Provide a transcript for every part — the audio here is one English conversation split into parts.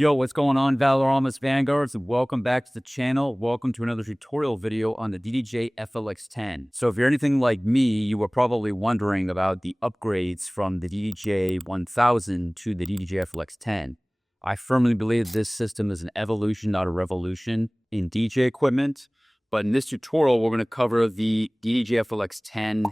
Yo, what's going on, Valoramous Vanguards? Welcome back to the channel. Welcome to another tutorial video on the DDJ-FLX10. So if you're anything like me, you were probably wondering about the upgrades from the DDJ-1000 to the DDJ-FLX10. I firmly believe this system is an evolution, not a revolution in DJ equipment. But in this tutorial, we're going to cover the DDJ-FLX10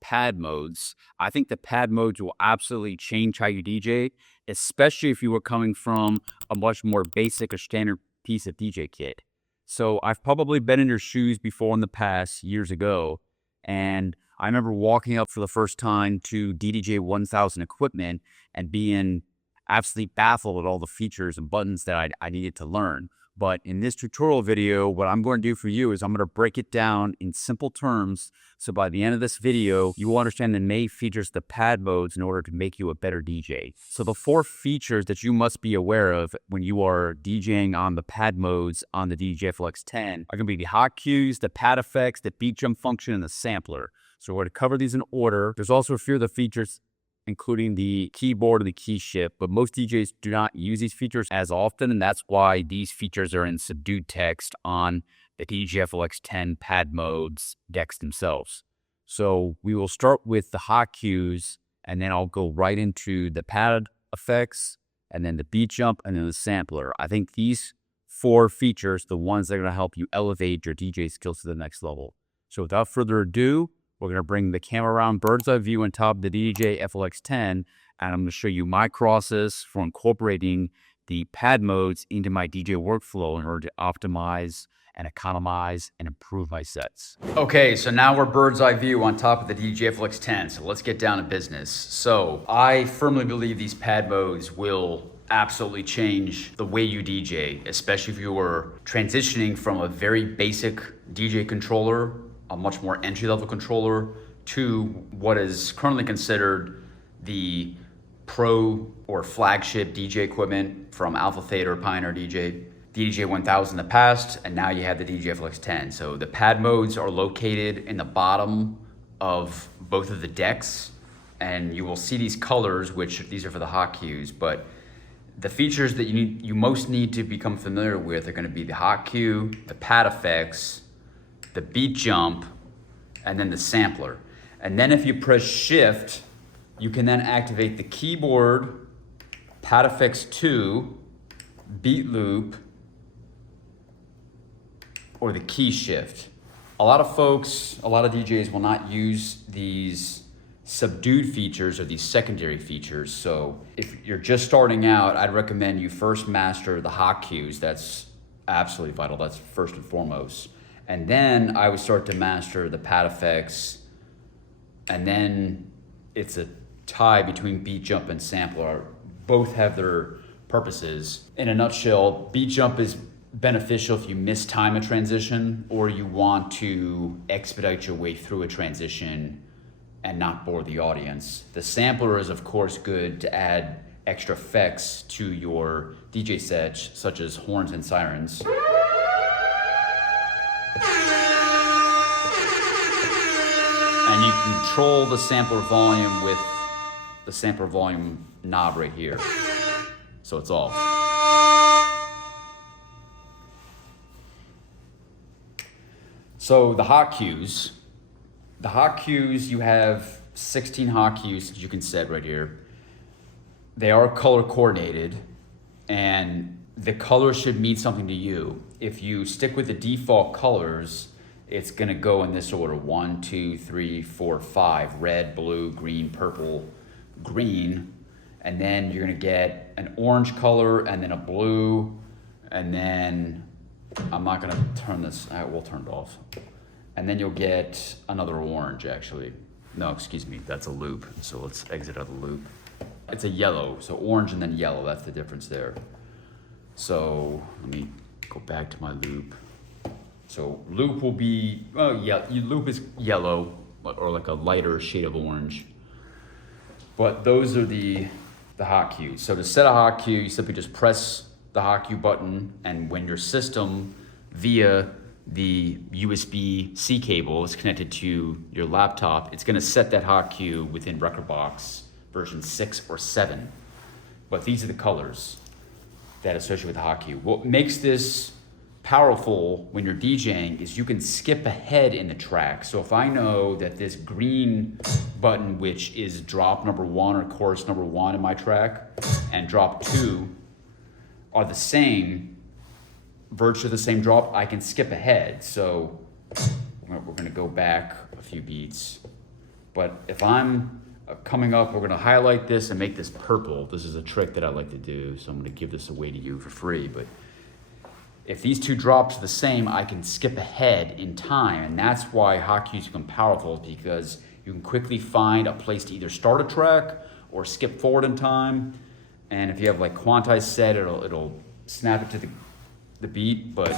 Pad Modes. I think the Pad Modes will absolutely change how you DJ, especially if you were coming from a much more basic or standard piece of DJ kit. So I've probably been in your shoes before in the past, years ago, and I remember walking up for the first time to DDJ-1000 equipment and being absolutely baffled at all the features and buttons that I needed to learn. But in this tutorial video, what I'm going to do for you is I'm going to break it down in simple terms. So by the end of this video, you will understand the main features of the pad modes in order to make you a better DJ. So the 4 features that you must be aware of when you are DJing on the pad modes on the DDJ-FLX10 are going to be the hot cues, the pad effects, the beat jump function, and the sampler. So we're going to cover these in order. There's also a few of the features including the keyboard and the key shift, but most DJs do not use these features as often, and that's why these features are in subdued text on the DDJ-FLX10 Pad Modes decks themselves. So we will start with the hot cues, and then I'll go right into the pad effects, and then the beat jump, and then the sampler. I think these 4 features, the ones that are going to help you elevate your DJ skills to the next level. So without further ado, we're going to bring the camera around bird's eye view on top of the DDJ-FLX10, and I'm going to show you my process for incorporating the pad modes into my DJ workflow in order to optimize and economize and improve my sets. Okay, so now we're bird's eye view on top of the DDJ-FLX10, so let's get down to business. So I firmly believe these pad modes will absolutely change the way you DJ, especially if you are transitioning from a very basic DJ controller, a much more entry-level controller, to what is currently considered the pro or flagship DJ equipment from Alpha Theta or Pioneer DJ, DDJ-1000 in the past, and now you have the DDJ-FLX10. So the pad modes are located in the bottom of both of the decks, and you will see these colors, which these are for the hot cues, but the features that you most need to become familiar with are going to be the hot cue, the pad effects, the beat jump, and then the sampler. And then if you press shift, you can then activate the keyboard, pad effects 2, beat loop, or the key shift. A lot of folks, a lot of DJs will not use these subdued features or these secondary features. So if you're just starting out, I'd recommend you first master the hot cues. That's absolutely vital. That's first and foremost. And then I would start to master the pad effects, and then it's a tie between beat jump and sampler. Both have their purposes. In a nutshell, beat jump is beneficial if you miss time a transition or you want to expedite your way through a transition and not bore the audience. The sampler is of course good to add extra effects to your DJ set, such as horns and sirens. And you control the sampler volume with the sampler volume knob right here. So it's off. So the hot cues. The hot cues, you have 16 hot cues that you can set right here. They are color coordinated, and the color should mean something to you. If you stick with the default colors, it's gonna go in this order: 1, 2, 3, 4, 5. Red, blue, green, purple, green. And then you're gonna get an orange color, and then a blue, and then, I'm not gonna turn this, we'll turn it off. And then you'll get another orange, actually. No, excuse me, that's a loop. So let's exit out of the loop. It's a yellow, so orange and then yellow, that's the difference there. So let me go back to my loop. So loop will be, loop is yellow or like a lighter shade of orange. But those are the hot cues. So to set a hot cue, you simply just press the hot cue button, and when your system via the USB-C cable is connected to your laptop, it's gonna set that hot cue within Rekordbox version 6 or 7. But these are the colors. that associate with the hot cue. What makes this powerful when you're DJing is you can skip ahead in the track. So if I know that this green button, which is drop number 1 or chorus number 1 in my track, and drop 2 are the same, virtually the same drop, I can skip ahead. So we're gonna go back a few beats. But if I'm coming up, we're gonna highlight this and make this purple. This is a trick that I like to do, so I'm gonna give this away to you for free. But if these two drops are the same, I can skip ahead in time, and that's why hot cues become powerful, because you can quickly find a place to either start a track or skip forward in time. And if you have like quantized set, it'll snap it to the beat, but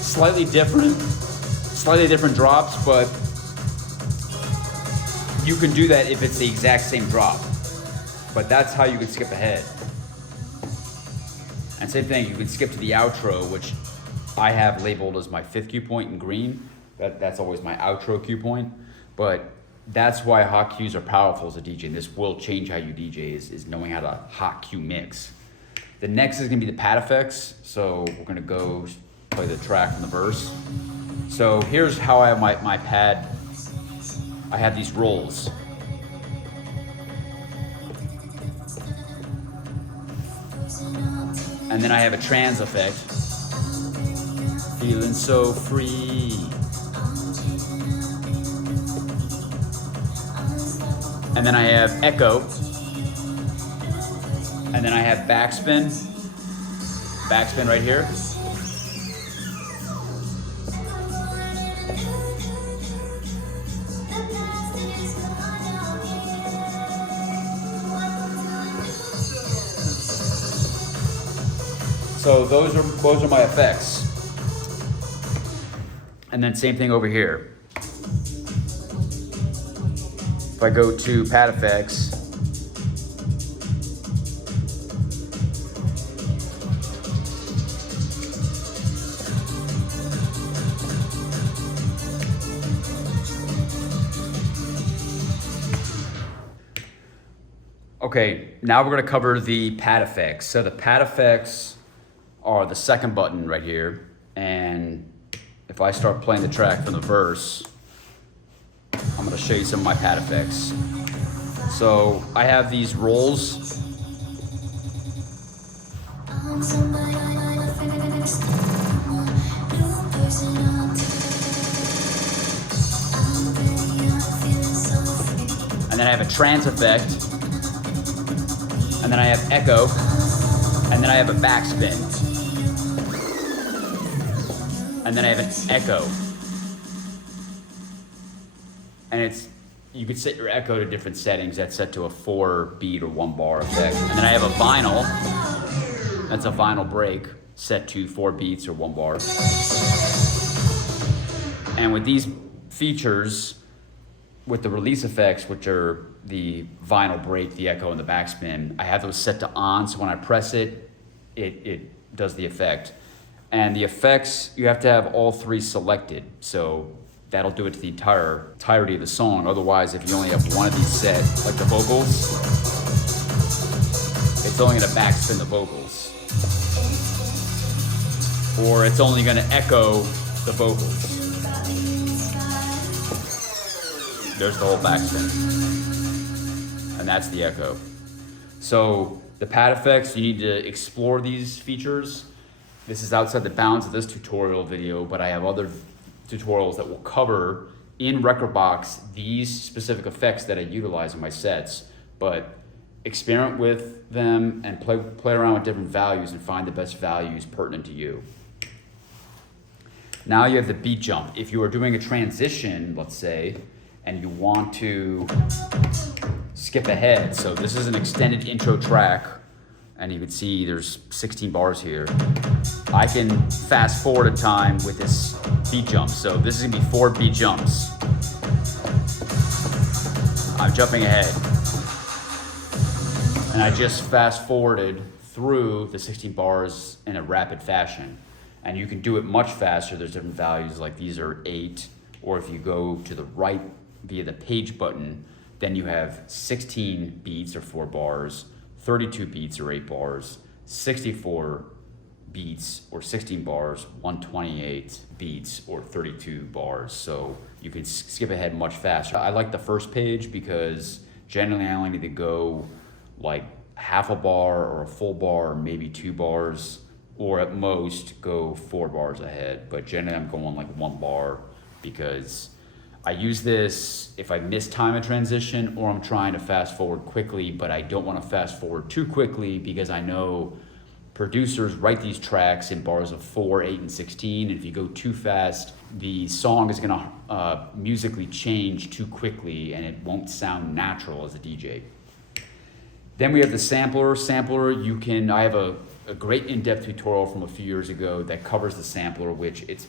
slightly different drops, but you can do that if it's the exact same drop. But that's how you can skip ahead. And same thing, you can skip to the outro, which I have labeled as my 5th cue point in green. That's always my outro cue point. But that's why hot cues are powerful as a DJ. And this will change how you DJ, is knowing how to hot cue mix. The next is gonna be the pad effects. So we're gonna go play the track from the verse. So here's how I have my pad. I have these rolls. And then I have a trans effect. Feeling so free. And then I have echo. And then I have backspin. Backspin right here. So those are my effects. And then same thing over here. If I go to pad effects, okay, now we're gonna cover the pad effects. So the pad effects are the second button right here, and if I start playing the track from the verse, I'm gonna show you some of my pad effects. So I have these rolls. And then I have a trance effect, and then I have echo, and then I have a backspin. And then I have an echo. And you could set your echo to different settings. That's set to a 4 beat or 1 bar effect. And then I have a vinyl. That's a vinyl break set to 4 beats or 1 bar. And with these features, with the release effects, which are the vinyl break, the echo, and the backspin, I have those set to on, so when I press it, it does the effect. And the effects, you have to have all 3 selected. So that'll do it to the entirety of the song. Otherwise, if you only have one of these set, like the vocals, it's only gonna backspin the vocals. Or it's only gonna echo the vocals. There's the whole backspin. And that's the echo. So the pad effects, you need to explore these features. This is outside the bounds of this tutorial video, but I have other tutorials that will cover in Rekordbox these specific effects that I utilize in my sets. But experiment with them and play around with different values and find the best values pertinent to you. Now you have the beat jump. If you are doing a transition, let's say, and you want to skip ahead. So this is an extended intro track, and you can see there's 16 bars here. I can fast forward a time with this beat jump. So this is gonna be 4 beat jumps. I'm jumping ahead. And I just fast forwarded through the 16 bars in a rapid fashion. And you can do it much faster. There's different values, like these are 8, or if you go to the right via the page button, Then you have 16 beats or 4 bars, 32 beats or 8 bars, 64 beats or 16 bars, 128 beats or 32 bars. So you can skip ahead much faster. I like the first page because generally I only need to go like half a bar or a full bar, maybe 2 bars, or at most go 4 bars ahead. But generally I'm going like 1 bar because I use this if I miss time a transition or I'm trying to fast forward quickly, but I don't want to fast forward too quickly because I know producers write these tracks in bars of 4, 8, and 16. And if you go too fast, the song is gonna musically change too quickly and it won't sound natural as a DJ. Then we have the sampler. I have a great in-depth tutorial from a few years ago that covers the sampler, which it's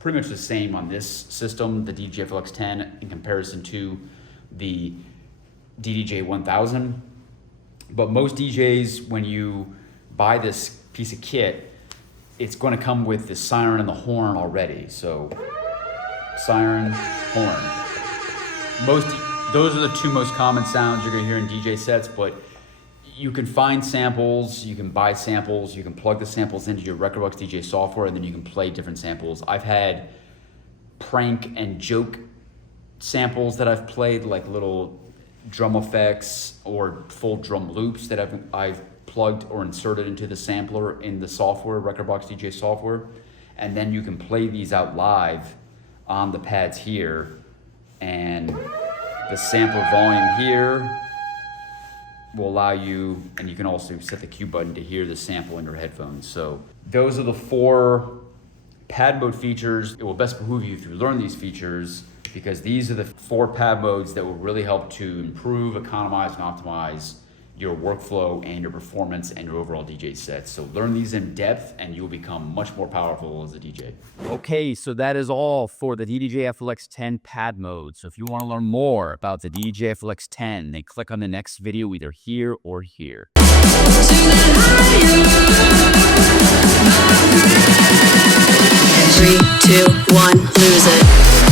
pretty much the same on this system, the DDJ-FLX10, in comparison to the DDJ-1000. But most DJs, when you buy this piece of kit, it's going to come with the siren and the horn already. So siren, horn. Those are the 2 most common sounds you're going to hear in DJ sets, but you can find samples, you can buy samples, you can plug the samples into your Rekordbox DJ software, and then you can play different samples. I've had prank and joke samples that I've played, like little drum effects or full drum loops that I've plugged or inserted into the sampler in the software, Rekordbox DJ software. And then you can play these out live on the pads here, and the sampler volume here will allow you, and you can also set the Q button to hear the sample in your headphones. So those are the 4 pad mode features. It will best behoove you to learn these features because these are the 4 pad modes that will really help to improve, economize, and optimize your workflow and your performance and your overall DJ sets. So learn these in depth and you'll become much more powerful as a DJ. Okay, so that is all for the DDJ-FLX10 Pad Mode. So if you want to learn more about the DDJ-FLX10, then click on the next video either here or here. 3, 2, 1, lose it.